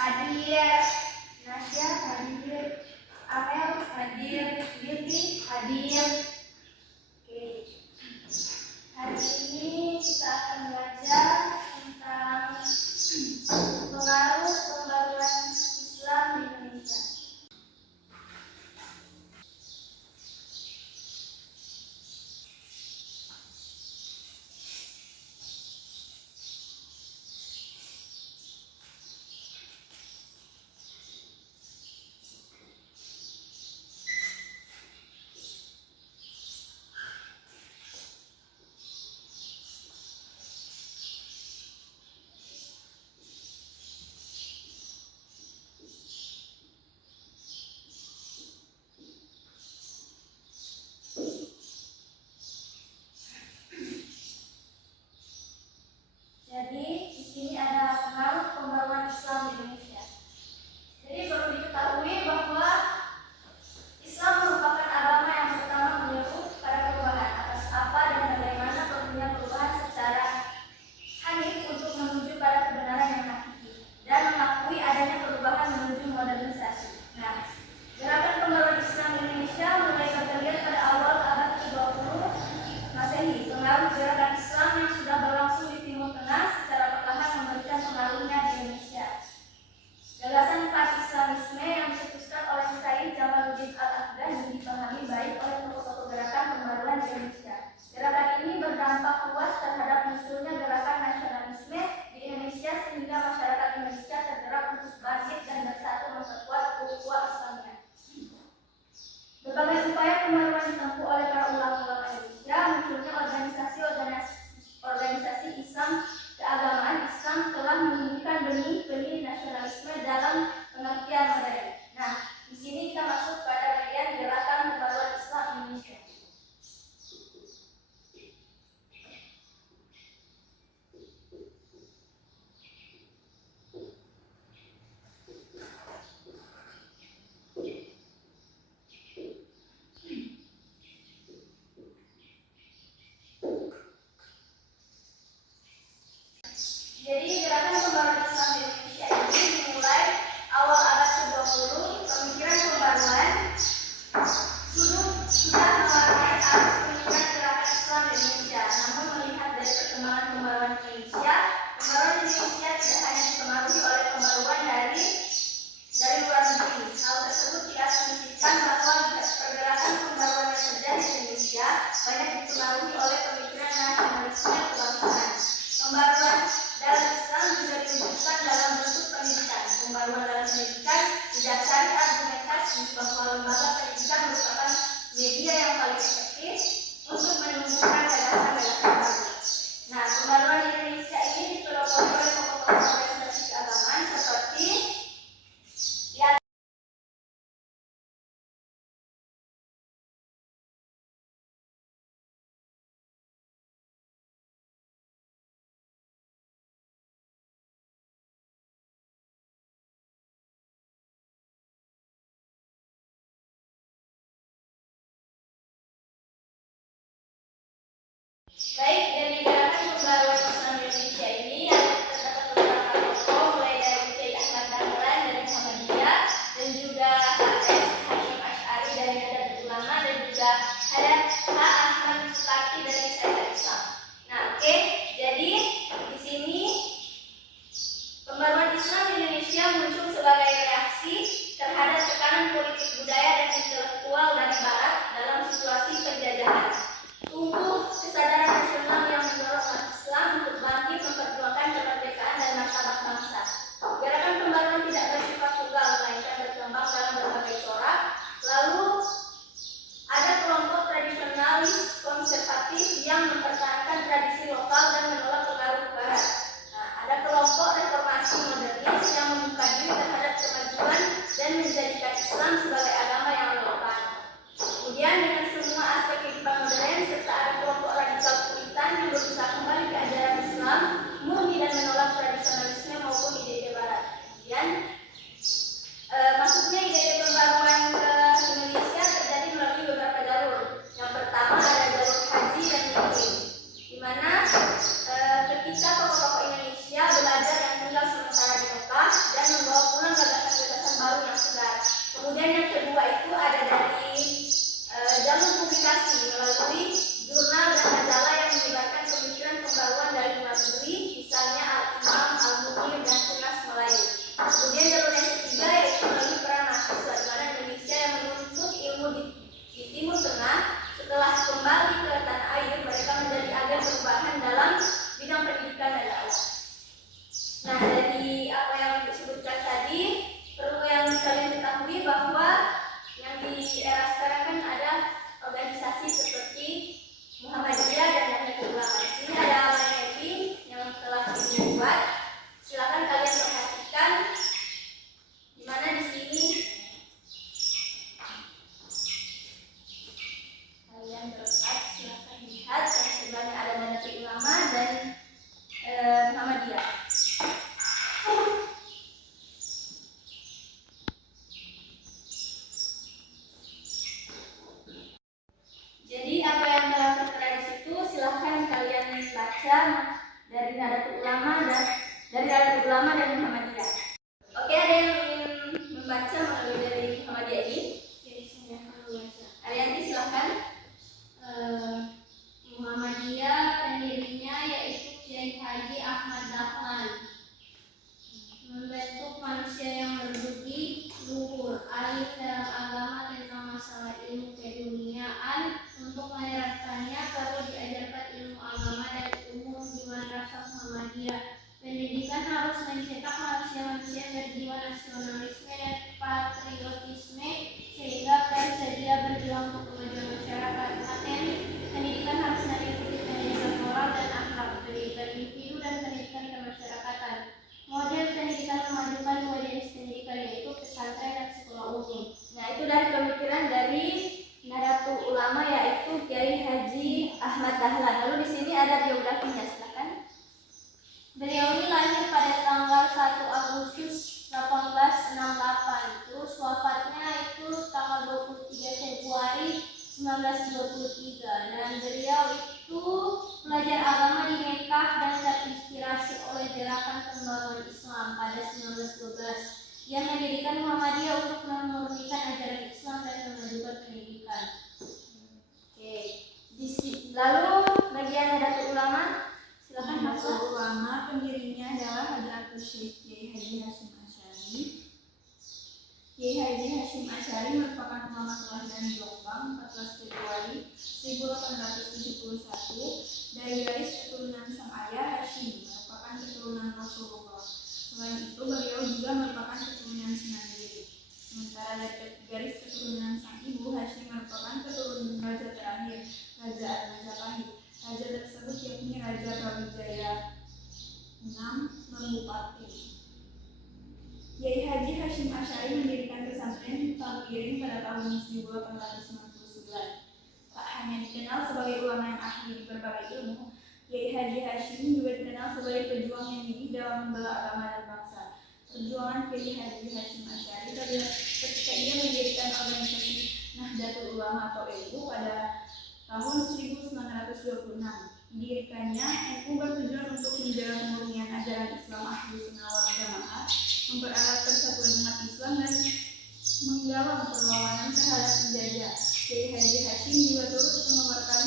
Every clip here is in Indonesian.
Hadir. Nasya hadir. Amel hadir. Liti hadir. Oke. Hari ini kita akan belajar tentang pengaruh pembaruan Islam di Indonesia. Jadi di sini ada pengaruh pembaruan Islam di Indonesia. Jadi perlu diketahui bahwa Islam merupakan agama yang pertama menyeru pada perubahan atas apa dan bagaimana perlunya perubahan secara hanif untuk menuju pada kebenaran yang hakiki dan mengakui adanya perubahan menuju modernisasi. Nah, gerakan pembaruan Islam di Indonesia mulai terlihat pada awal abad ke-20 Masehi. Pengaruh gerakan Islam yang sudah berlangsung di Timur Tengah secara perlahan memberikan pengaruhnya di Indonesia. Gagasan Pan-Islamisme yang dicetuskan oleh Said Jamaluddin Al-Afghani dipahami baik oleh tokoh-tokoh gerakan pembaruan di Indonesia. Gerakan ini berdampak luas terhadap munculnya gerakan nasionalisme di Indonesia sehingga masyarakat Indonesia tergerak untuk bangkit dan bersatu memperkuat ukhuwah Islamiyah. Berbagai upaya pembaruan ditempuh oleh para ulama-ulama Indonesia, munculnya organisasi Islam keagamaan Islam telah menumbuhkan benih-benih nasionalisme dalam pengertian modern. Nah, di sini kita masuk pada bagian gerakan pembaruan Islam Indonesia. Jadi gerakan pembaruan Islam di Indonesia ini dimulai awal abad ke-20. Pemikiran pembaruan sudah mewarnai arus pemikiran gerakan Islam di Indonesia. Namun melihat dari perkembangan pembaruan Indonesia tidak hanya dipengaruhi oleh pembaruan dari luar negeri. Hal tersebut diasumsikan bahwa pergerakan pembaruan yang terjadi di Indonesia banyak dipengaruhi oleh pemikiran nasionalisme kebangsaan. Pembaruan dalam Islam juga diwujudkan dalam bentuk pendidikan. Pembaruan dalam pendidikan didasari argumentasi bahwa lembaga pendidikan merupakan media yang paling efektif untuk menumbuhkan gagasan-gagasan baru. Nah, pembaruan di Indonesia ini dipelopori oleh tokoh-tokoh organisasi keagamaan seperti jiwa nasionalisme dan patriotisme sehingga bersedia berjuang untuk kemajuan masyarakat. Materi pendidikan harus meliputi pendidikan moral dan akhlak, pendidikan individu dan pendidikan kemasyarakatan. Model pendidikan memajukan dua jenis pendidikan yaitu pesantren dan sekolah umum. Nah, itu dari pemikiran dari Nahdlatul Ulama yaitu Kiai Haji Ahmad Dahlan. Lalu di sini ada biografinya, silakan. Beliau ini lahir pada tanggal 1 Agustus 1868. Terus wafatnya itu tanggal 23 Februari 1923. Dan beliau itu belajar agama di Mekah dan terinspirasi oleh gerakan pembangunan Islam pada 1912. Ia mendirikan Muhammadiyah untuk memurnikan ajaran Islam dan memajukan pendidikan. Oke. Lalu bagian Nahdlatul Ulama, silakan Nahdlatul Ulama pendirinya adalah Hadratus Syekh Kiai Haji Hasyim Asy'ari. Kiai Haji Hasyim Asy'ari merupakan ulama kelahiran Jombang 14 Februari 1871 dari garis keturunan sang ayah Hasyim, merupakan keturunan Rasulullah. Selain itu, beliau juga merupakan keturunan Sunan Giri. Sementara dari garis keturunan sang ibu, Hasyim merupakan keturunan raja terakhir, Raja Majapahit. Raja tersebut yakni Raja Brawijaya VI Mangupati. Kiai Haji Hasyim Asy'ari mendirikan pesantren Tabirin pada tahun 1899. Tak hanya dikenal sebagai ulama yang ahli di berbagai ilmu, Kiai Haji Hasyim juga dikenal sebagai pejuang yang gigih dalam membela agama dan bangsa. Perjuangan Kiai Haji Hasyim Asy'ari terlihat ketika ia mendirikan organisasi Nahdlatul Ulama atau NU pada tahun 1926. Didirikannya, NU bertujuan untuk menjaga kemurnian ajaran Islam Ahlus Sunnah wal Jamaah, mempererat persatuan umat Islam dan menggalang perlawanan terhadap penjajah. Kiai Haji Hasyim juga turut mengeluarkan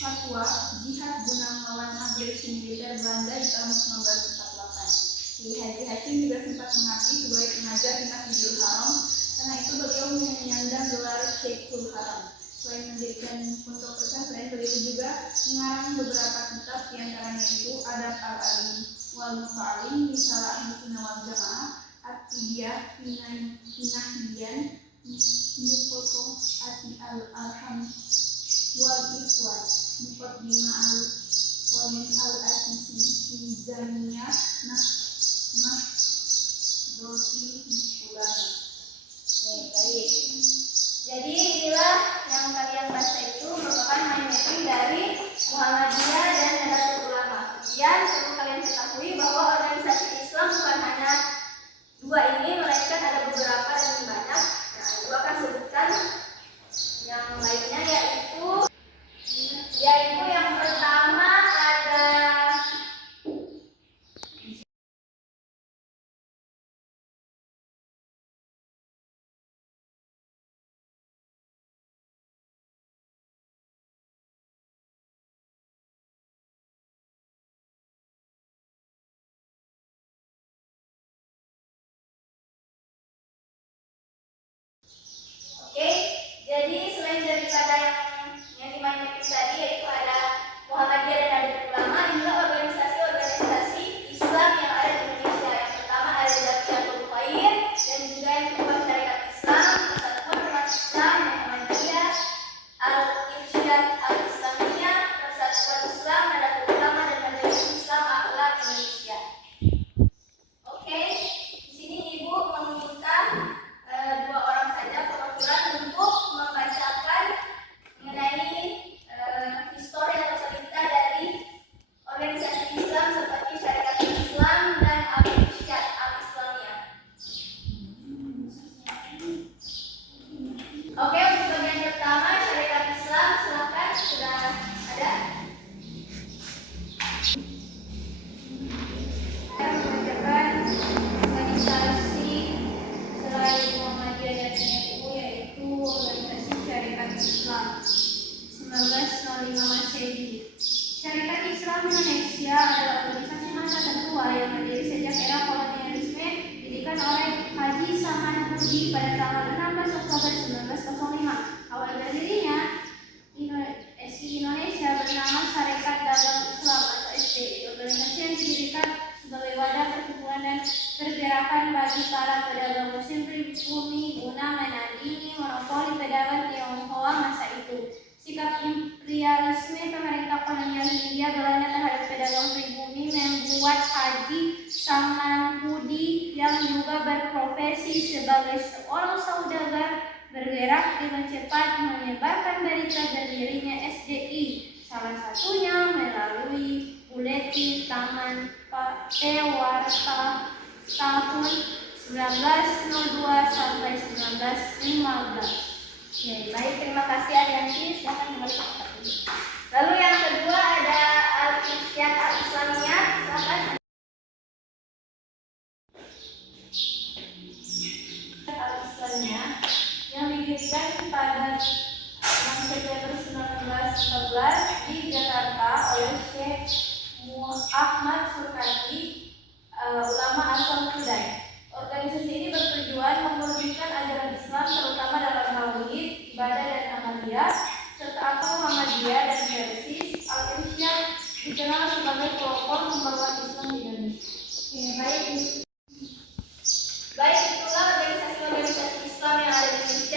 fatwa jihad guna melawan agresi militer Belanda di tahun 1948. Kiai Haji Hasyim juga sempat mengabdi sebagai pengajar di Masjidil Haram, karena itu beliau menyandang gelar Syekhul Haram. Selain mendirikan pondok pesantren, beliau juga mengarang beberapa kitab, diantaranya itu Adab al-Alim wal Muta'alim, Risalah Ahlus Sunnah wal Jamaah, At-Tibiyah, Pinahdiyan, Muqotoh Ati al-Arham wal Ikhwan, Muqaddimah al-Qamin al-Asisi, Mizaniyah, Doti Ulama. Baik. Jadi inilah yang kalian baca itu merupakan mind mapping dari Muhammadiyah dan Nahdlatul Ulama. Kemudian perlu kalian ketahui bahwa organisasi Islam bukan hanya dua ini, melainkan ada beberapa dan lebih banyak. Nah, aku akan sebutkan yang lainnya yaitu yang pertama ada jadi selain daripada yang dimainkan tadi yaitu ada Muhammadiyah dan Nahdlatul Ulama, juga organisasi-organisasi Islam yang ada di Indonesia. Yang pertama ada Jamiatul Khair, dan juga yang kedua Syarikat Islam, Persatuan Umat Islam, Muhammadiyah, Al-Irsyad Al-Islamiyah, Persatuan Islam, Nahdlatul Ulama, dan Majelis Islam Akhlak Indonesia. Oke, di sini Ibu meminta dua orang saja perwakilan untuk membacakan mengenai histori atau cerita dari organisasi Islam seperti Syarikat Islam dan Al-Irsyad Al-Islamiyah. Oke, untuk bagian pertama Syarikat Islam, silakan, sudah ada. Saya membacakan organisasi selain Muhammadiyah dan NU yaitu organisasi Syarikat Islam 1905 Masehi. Syarikat Islam Indonesia adalah organisasi massa tertua yang berdiri sejak era kolonialisme, didirikan oleh Haji Saman Hudi pada tanggal 16 Oktober 1905. Awal berdirinya Indonesia bernama Sarekat Dagang Islam atau SDI, organisasi yang didirikan sebagai wadah perkumpulan dan pergerakan bagi para pedagang Muslim pribumi guna menandingi monopoli pedagang Tionghoa masa itu. Sikap imperialisme pemerintah kolonial Hindia Belanda terhadap pedagang pribumi membuat Haji Samanhudi yang juga berprofesi sebagai seorang saudagar bergerak dengan cepat menyebarkan berita berdirinya SDI, salah satunya melalui buletin Taman Warta tahun 1902 sampai 1915. Oke, baik, terima kasih Arianti. Silakan kembali ke tempat. Lalu yang kedua ada Al-Irsyad Al-Islamiyah. Silakan. Al-Islamiyah yang didirikan pada 6 September 1914 di Jakarta oleh Syekh Ahmad Surkati, ulama asal Sudan. Organisasi ini bertujuan memurnikan ajaran Islam terutama dalam maulid, ibadah dan amaliyah, serta akal Muhammadiyah dan Persis. Al-Irsyad dikenal sebagai pelopor pembaruan Islam di Indonesia. Baik, itulah organisasi-organisasi Islam yang ada di Indonesia.